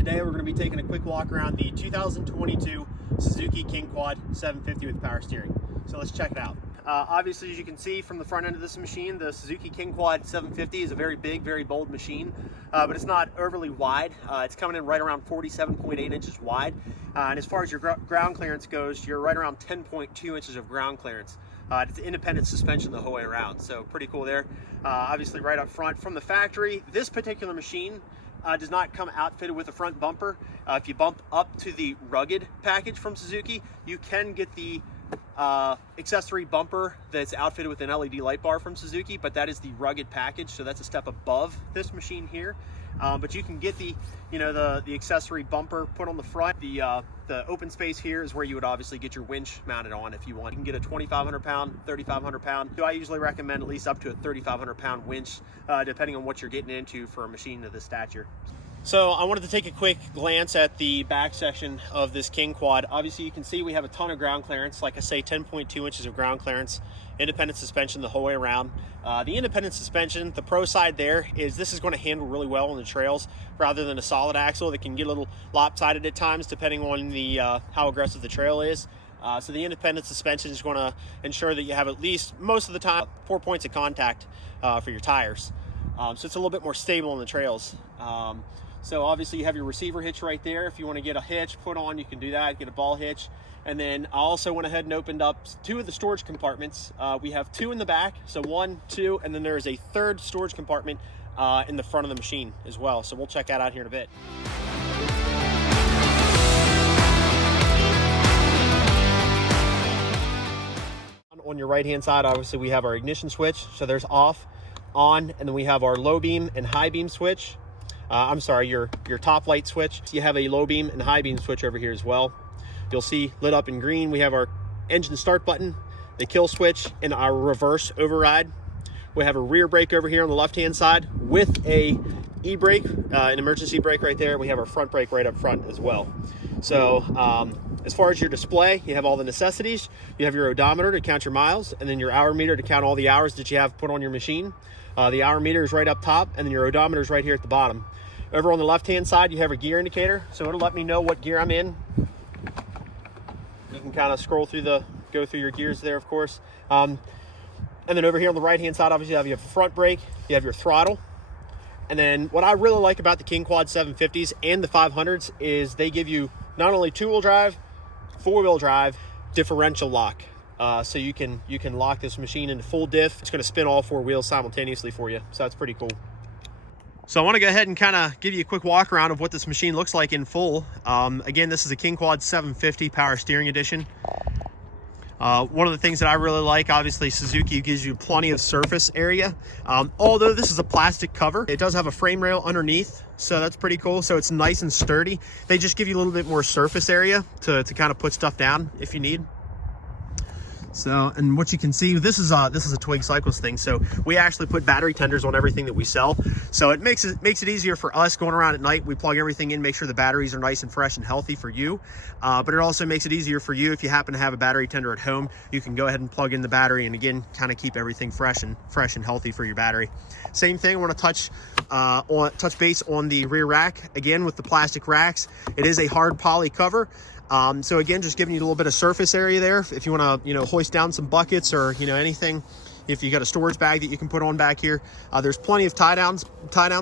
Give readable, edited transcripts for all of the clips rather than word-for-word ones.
Today we're going to be taking a quick walk around the 2022 Suzuki King Quad 750 with power steering. So let's check it out. Obviously, as you can see from the front end of this machine, the Suzuki King Quad 750 is a very big, very bold machine, but it's not overly wide. It's coming in right around 47.8 inches wide. And as far as your ground clearance goes, you're right around 10.2 inches of ground clearance. It's independent suspension the whole way around, so pretty cool there. Obviously right up front from the factory, this particular machine does not come outfitted with a front bumper. If you bump up to the rugged package from Suzuki, you can get the accessory bumper that's outfitted with an LED light bar from Suzuki, but that is the rugged package, so that's a step above this machine here. But you can get the accessory bumper put on the front. The open space here is where you would obviously get your winch mounted on if you want. You can get a 2,500 pound, 3,500 pound. So I usually recommend at least up to a 3,500 pound winch, depending on what you're getting into for a machine of this stature. So I wanted to take a quick glance at the back section of this King Quad. Obviously you can see we have a ton of ground clearance. Like I say, 10.2 inches of ground clearance, independent suspension the whole way around. The independent suspension, the pro side there is this is going to handle really well on the trails rather than a solid axle that can get a little lopsided at times depending on the how aggressive the trail is. So the independent suspension is going to ensure that you have at least most of the time 4 points of contact for your tires. So it's a little bit more stable on the trails. So obviously you have your receiver hitch right there. If you want to get a hitch put on, you can do that, get a ball hitch. And then I also went ahead and opened up two of the storage compartments. We have two in the back, so 1, 2, and then there is a third storage compartment in the front of the machine as well. So we'll check that out here in a bit. On your right-hand side, obviously we have our ignition switch. So there's off, on, and then we have our low beam and high beam switch. I'm sorry, your top light switch. You have a low beam and high beam switch over here as well. You'll see lit up in green, we have our engine start button, the kill switch, and our reverse override. We have a rear brake over here on the left-hand side with a e-brake, an emergency brake right there. We have our front brake right up front as well. So as far as your display, you have all the necessities. You have your odometer to count your miles, and then your hour meter to count all the hours that you have put on your machine. The hour meter is right up top, and then your odometer is right here at the bottom. Over on the left-hand side, you have a gear indicator, so it'll let me know what gear I'm in. You can kind of scroll through go through your gears there, of course. And then over here on the right-hand side, obviously you have front brake, you have your throttle. And then what I really like about the King Quad 750s and the 500s is they give you not only two-wheel drive, four-wheel drive, differential lock. So you can lock this machine into full diff. It's going to spin all four wheels simultaneously for you. So that's pretty cool. So I want to go ahead and kind of give you a quick walk around of what this machine looks like in full. Again, this is a King Quad 750 Power Steering Edition. One of the things that I really like, obviously Suzuki gives you plenty of surface area. Although this is a plastic cover, it does have a frame rail underneath, so that's pretty cool. So it's nice and sturdy. They just give you a little bit more surface area to kind of put stuff down if you need. So, and what you can see, this is a Twig Cycles thing. So we actually put battery tenders on everything that we sell. So it makes it easier for us going around at night. We plug everything in, make sure the batteries are nice and fresh and healthy for you. But it also makes it easier for you if you happen to have a battery tender at home. You can go ahead and plug in the battery and again, kind of keep everything fresh and healthy for your battery. Same thing, I want to touch base on the rear rack. Again, with the plastic racks, it is a hard poly cover. So again, just giving you a little bit of surface area there. If you want to, hoist down some buckets or, anything, if you got a storage bag that you can put on back here, there's plenty of tie down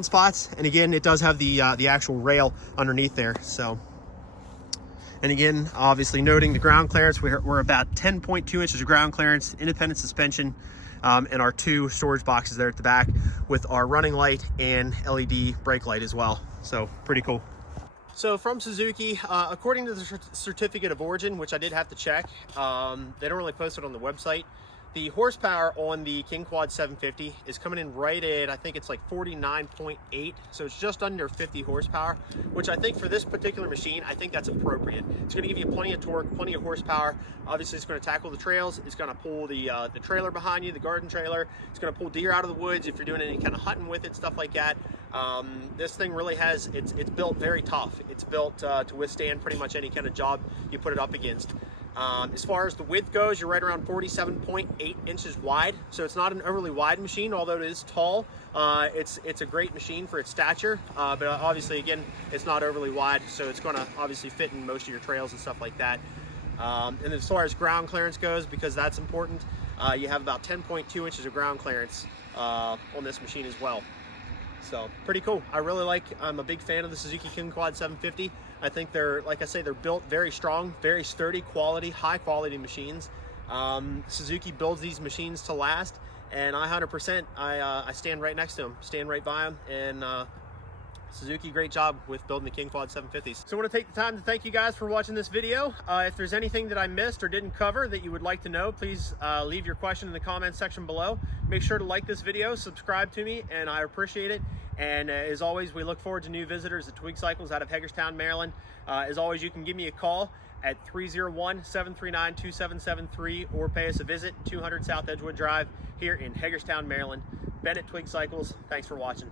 spots. And again, it does have the actual rail underneath there. So, and again, obviously noting the ground clearance, we're about 10.2 inches of ground clearance, independent suspension, and our two storage boxes there at the back with our running light and LED brake light as well. So pretty cool. So from Suzuki, according to the certificate of origin, which I did have to check, they don't really post it on the website. The horsepower on the King Quad 750 is coming in right at, I think it's like 49.8. So it's just under 50 horsepower, which I think for this particular machine, I think that's appropriate. It's going to give you plenty of torque, plenty of horsepower. Obviously, it's going to tackle the trails. It's going to pull the trailer behind you, the garden trailer. It's going to pull deer out of the woods if you're doing any kind of hunting with it, stuff like that. This thing really it's built very tough. It's built to withstand pretty much any kind of job you put it up against. As far as the width goes, you're right around 47.8 inches wide. So it's not an overly wide machine, although it is tall. It's a great machine for its stature, but obviously, again, it's not overly wide, so it's gonna obviously fit in most of your trails and stuff like that. And as far as ground clearance goes, because that's important, you have about 10.2 inches of ground clearance on this machine as well. So pretty cool. I'm a big fan of the Suzuki King Quad 750. I think they're, like I say, they're built very strong, very sturdy, quality, high quality machines. Suzuki builds these machines to last, and I 100%, I stand right next to them, stand right by them, and Suzuki, great job with building the King Quad 750s. So I want to take the time to thank you guys for watching this video. If there's anything that I missed or didn't cover that you would like to know, please leave your question in the comments section below. Make sure to like this video, subscribe to me, and I appreciate it. And as always, we look forward to new visitors at Twig Cycles out of Hagerstown, Maryland. As always, you can give me a call at 301-739-2773 or pay us a visit, 200 South Edgewood Drive here in Hagerstown, Maryland. Ben at Twig Cycles, thanks for watching.